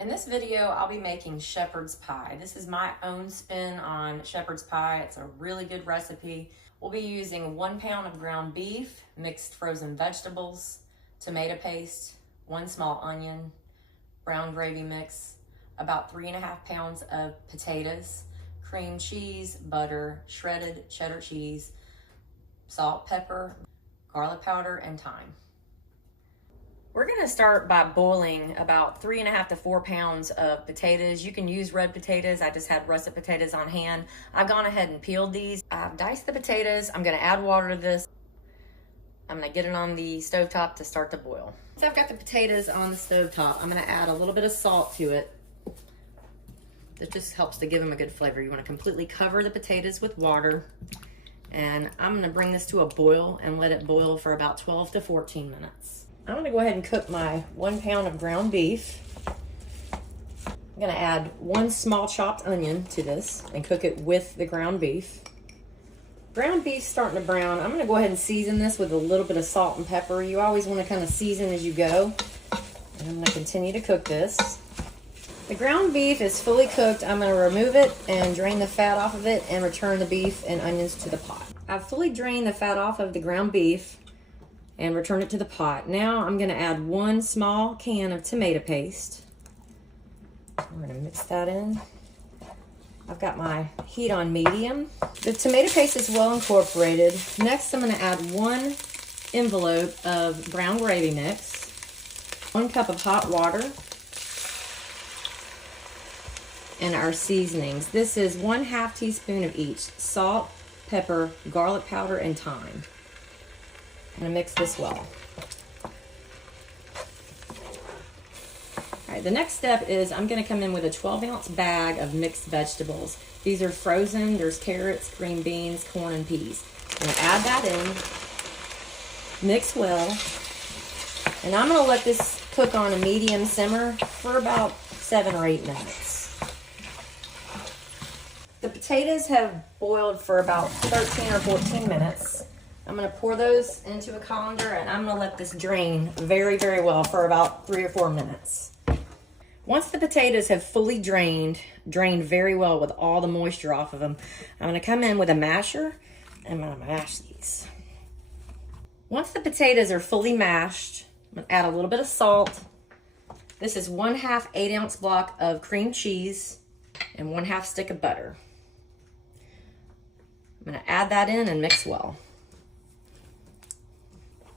In this video, I'll be making shepherd's pie. This is my own spin on shepherd's pie. It's a really good recipe. We'll be using 1 pound of ground beef, mixed frozen vegetables, tomato paste, 1 small onion, brown gravy mix, about 3.5 pounds of potatoes, cream cheese, butter, shredded cheddar cheese, salt, pepper, garlic powder, and thyme. We're gonna start by boiling about 3.5 to 4 pounds of potatoes. You can use red potatoes. I just had russet potatoes on hand. I've gone ahead and peeled these. I've diced the potatoes. I'm gonna add water to this. I'm gonna get it on the stovetop to start to boil. So I've got the potatoes on the stovetop. I'm gonna add a little bit of salt to it. That just helps to give them a good flavor. You wanna completely cover the potatoes with water. And I'm gonna bring this to a boil and let it boil for about 12 to 14 minutes. I'm gonna go ahead and cook my 1 pound of ground beef. I'm gonna add 1 small chopped onion to this and cook it with the ground beef. Ground beef starting to brown. I'm gonna go ahead and season this with a little bit of salt and pepper. You always wanna kind of season as you go. And I'm gonna continue to cook this. The ground beef is fully cooked. I'm gonna remove it and drain the fat off of it and return the beef and onions to the pot. I've fully drained the fat off of the ground beef and return it to the pot. Now I'm gonna add 1 small can of tomato paste. I'm gonna mix that in. I've got my heat on medium. The tomato paste is well incorporated. Next, I'm gonna add 1 envelope of brown gravy mix, 1 cup of hot water, and our seasonings. This is 1/2 teaspoon of each: salt, pepper, garlic powder, and thyme. I'm gonna mix this well. All right, the next step is I'm gonna come in with a 12-ounce bag of mixed vegetables. These are frozen. There's carrots, green beans, corn, and peas. I'm gonna add that in, mix well, and I'm gonna let this cook on a medium simmer for about 7 or 8 minutes. The potatoes have boiled for about 13 or 14 minutes. I'm gonna pour those into a colander and I'm gonna let this drain very, very well for about 3 or 4 minutes. Once the potatoes have fully drained very well with all the moisture off of them, I'm gonna come in with a masher and I'm gonna mash these. Once the potatoes are fully mashed, I'm gonna add a little bit of salt. This is 1/2 8-ounce block of cream cheese and 1/2 stick of butter. I'm gonna add that in and mix well.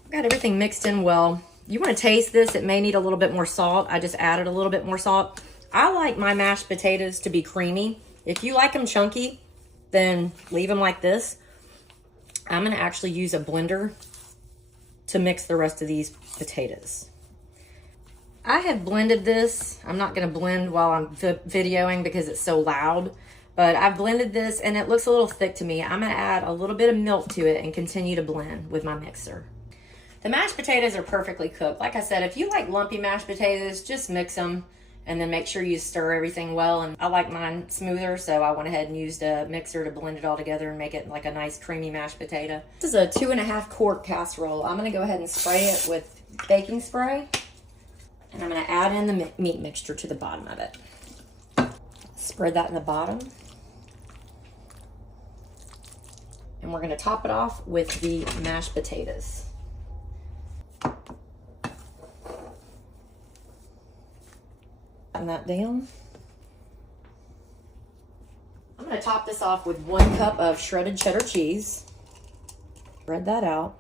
Got everything mixed in well. You want to taste this. It may need a little bit more salt. I just added a little bit more salt. I like my mashed potatoes to be creamy. If you like them chunky, then leave them like this. I'm going to actually use a blender to mix the rest of these potatoes. I have blended this. I'm not going to blend while I'm videoing because it's so loud, but I've blended this and it looks a little thick to me. I'm going to add a little bit of milk to it and continue to blend with my mixer. The mashed potatoes are perfectly cooked. Like I said, if you like lumpy mashed potatoes, just mix them and then make sure you stir everything well. And I like mine smoother, so I went ahead and used a mixer to blend it all together and make it like a nice creamy mashed potato. This is a 2.5 quart casserole. I'm gonna go ahead and spray it with baking spray. And I'm gonna add in the meat mixture to the bottom of it. Spread that in the bottom. And we're gonna top it off with the mashed potatoes. That down. I'm going to top this off with 1 cup of shredded cheddar cheese. Spread that out.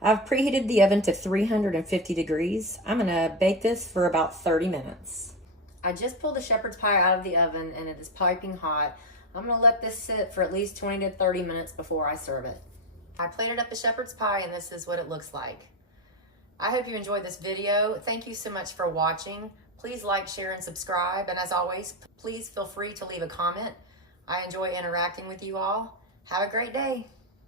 I've preheated the oven to 350 degrees. I'm going to bake this for about 30 minutes. I just pulled the shepherd's pie out of the oven and it is piping hot. I'm going to let this sit for at least 20 to 30 minutes before I serve it. I plated up the shepherd's pie and this is what it looks like. I hope you enjoyed this video. Thank you so much for watching. Please like, share, and subscribe. And as always, please feel free to leave a comment. I enjoy interacting with you all. Have a great day.